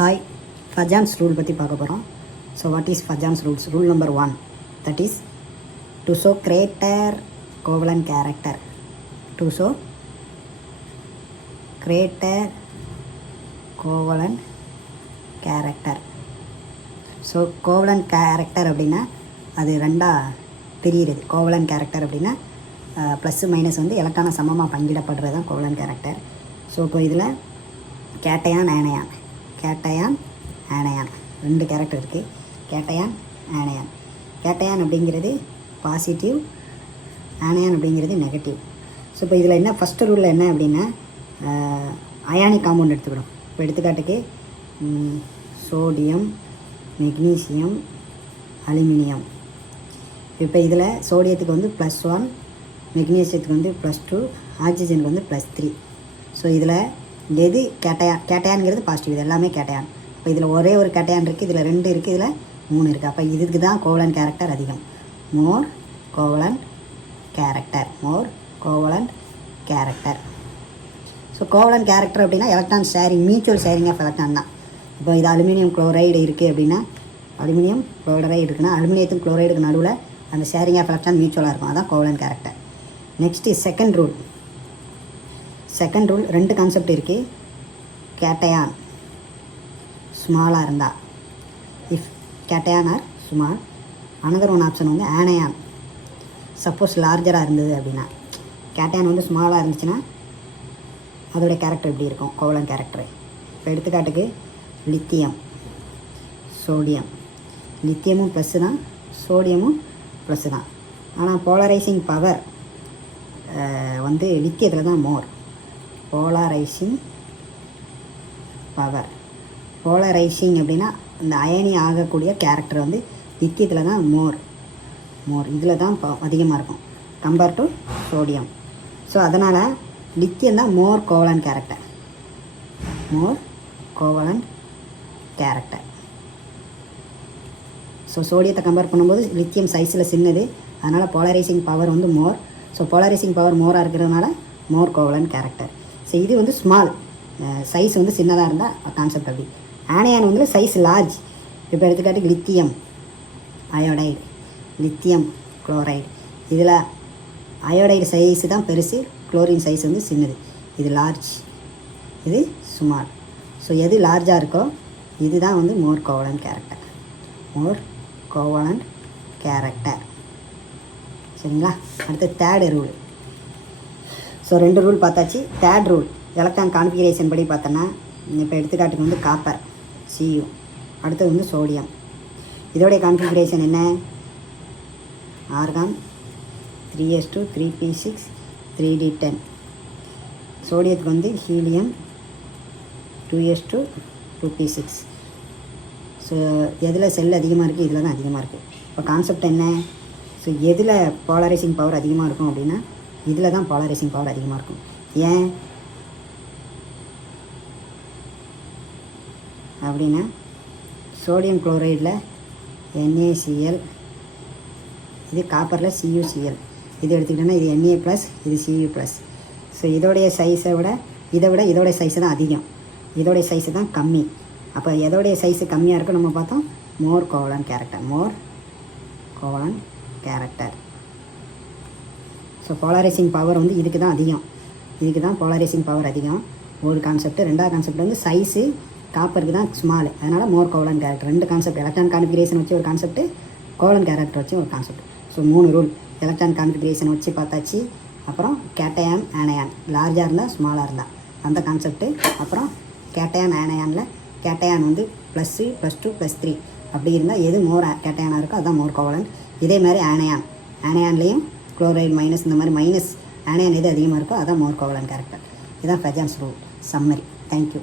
Hi, Fajans rule பற்றி பார்க்க போகிறோம். So what is Fajans rules? Rule number 1, that is to show greater covalent character. To show greater covalent character. So covalent character அப்படின்னா அது ரெண்டாக பிரிகிறது. Kovalan character அப்படின்னா plus minus வந்து எலக்ட்ரானை சமமாக பங்கிடப்படுறது தான் கோவலன் கேரக்டர். ஸோ இப்போ இதில் கேட்டையான் ஆனையான் ரெண்டு கேரக்டர் இருக்குது. கேட்டையான் அப்படிங்கிறது பாசிட்டிவ், ஆனையான் அப்படிங்கிறது நெகட்டிவ். ஸோ இப்போ இதில் என்ன ஃபஸ்ட்டு ரூலில் என்ன அப்படின்னா அயானிக் காம்பவுண்ட் எடுத்துக்கிடும். இப்போ எடுத்துக்காட்டுக்கு சோடியம், மெக்னீசியம், அலுமினியம். இப்போ இதில் சோடியத்துக்கு வந்து +1, மெக்னீசியத்துக்கு வந்து +2, ஆக்சிஜனுக்கு வந்து +3. ஸோ இதில் எது கேட்டையான்ங்கிறது பாசிட்டிவ், இது எல்லாமே கேட்டையான். இப்போ இதில் ஒரே ஒரு கேட்டையான் இருக்குது, இதில் 2 இருக்குது, இதில் 3 இருக்குது. அப்போ இதுக்கு தான் கோவலன் கேரக்டர் அதிகம். More covalent character. So covalent character அப்படின்னா electron sharing, mutual sharing of electron தான். இப்போ இது அலுமினியம் குளோரைடு இருக்குது அப்படின்னா, அலுமினியம் குளோரைடு இருக்குன்னா அலுமினியத்துக்கும் குளோரைடுக்கு நடுவில் அந்த ஷேரிங் ஆஃப் எலக்ட்ரான் மியூச்சுவலாக இருக்கும். அதான் covalent character. Next second rule 2 concept இருக்குது. கேட்டையான் ஸ்மாலாக இருந்தால், if cation are small. Another one option வந்து ஆனையான் சப்போஸ் லார்ஜராக இருந்தது அப்படின்னா. கேட்டையான் வந்து ஸ்மாலாக இருந்துச்சுன்னா அதோடைய கேரக்டர் எப்படி இருக்கும், கோவலன் கேரக்டர். இப்போ எடுத்துக்காட்டுக்கு லித்தியம், சோடியம். லித்தியமும் ப்ளஸ்ஸு தான், சோடியமும் ப்ளஸ்ஸு தான். ஆனால் போலரைசிங் பவர் வந்து லித்தியத்தில் தான் மோர். போலரைசிங் அப்படின்னா இந்த அயனி ஆகக்கூடிய கேரக்டர் வந்து லித்தியத்தில் தான் மோர் இதில் தான் அதிகமாக இருக்கும் கம்பேர் டு சோடியம். ஸோ அதனால் லித்தியம் தான் மோர் கோவலன் கேரக்டர். ஸோ சோடியத்தை கம்பேர் பண்ணும்போது லித்தியம் சைஸில் சின்னது, அதனால் போலரைசிங் பவர் வந்து மோர். ஸோ போலரைசிங் பவர் மோராக இருக்கிறதுனால மோர் கோவலன் கேரக்டர். ஸோ இது வந்து ஸ்மால், சைஸ் வந்து சின்னதாக இருந்தால் கான்செப்ட் அப்படி. ஆனையான் வந்து சைஸ் லார்ஜ். இப்போ எடுத்துக்காட்டுக்கு லித்தியம் அயோடைடு, லித்தியம் குளோரைடு. இதில் அயோடைடு சைஸு தான் பெருசு, குளோரின் சைஸ் வந்து சின்னது. இது லார்ஜ், இது ஸ்மால். ஸோ எது லார்ஜாக இருக்கோ இதுதான் வந்து மோர் கோவலன் கேரக்டர். சரிங்களா? அடுத்து தேர்டு ரூல். ஸோ 2 ரூல் பார்த்தாச்சு. தேர்ட் ரூல் எலக்ட்ரான் கான்ஃபிகரேஷன் படி பார்த்தோன்னா, இப்போ எடுத்துக்காட்டுக்கு வந்து காப்பர் Cu, அடுத்தது வந்து சோடியம். இதோடைய கான்ஃபிகரேஷன் என்ன? Argon 3s2 3p6 3d10. சோடியத்துக்கு வந்து ஹீலியம் 2s2 2p6. ஸோ எதில் செல் அதிகமாக இருக்குது, இதில் தான் அதிகமாக இருக்குது. இப்போ கான்செப்ட் என்ன? ஸோ எதில் போலரைசிங் பவர் அதிகமாக இருக்கும் அப்படின்னா இதில் தான் போலரைசிங் பவர் அதிகமாக இருக்கும். ஏன் அப்படின்னா சோடியம் குளோரைடில் NaCl, இது காப்பரில் CuCl. இது எடுத்துக்கிட்டோன்னா இது Na+, இது Cu+. ஸோ இதோடைய சைஸை விட இதோடைய சைஸு தான் அதிகம், இதோடைய சைஸு தான் கம்மி. அப்போ எதோடைய சைஸு கம்மியாக இருக்கும் நம்ம பார்த்தோம், more covalent character. So polarising power வந்து இதுக்கு தான் போலரைசிங் பவர் அதிகம். ஒரு கான்செப்ட். ரெண்டாவது கான்செப்ட் வந்து சைஸு காப்பருக்கு தான் ஸ்மால், அதனால் more covalent character. 2 concept, electron configuration வச்சு ஒரு கான்செப்ட், கோவலன் கேரக்டர் வச்சு ஒரு concept. So 3 rule. Electron configuration வச்சு பார்த்தாச்சு. அப்புறம் கேட்டையான் ஆனையான் லார்ஜாக இருந்தால் ஸ்மாலாக இருந்தால் அந்த கான்செப்ட்டு. அப்புறம் கேட்டையான் ஆனையானில் கேட்டையான் வந்து +2 +3 அப்படி இருந்தால் எது மோர் கேட்டையானாக இருக்கோ அதுதான் மோர் கோவலன். இதே மாதிரி ஆனையான்லேயும் குளோரைடு மைனஸ், இந்த மாதிரி மைனஸ் ஆனையான் எது அதிகமாக இருக்கோ அதான் மோர் கோவலன் கேரக்டர். இதுதான் ஃபஜான்ஸ் ரூல் சம்மரி. தேங்க்யூ.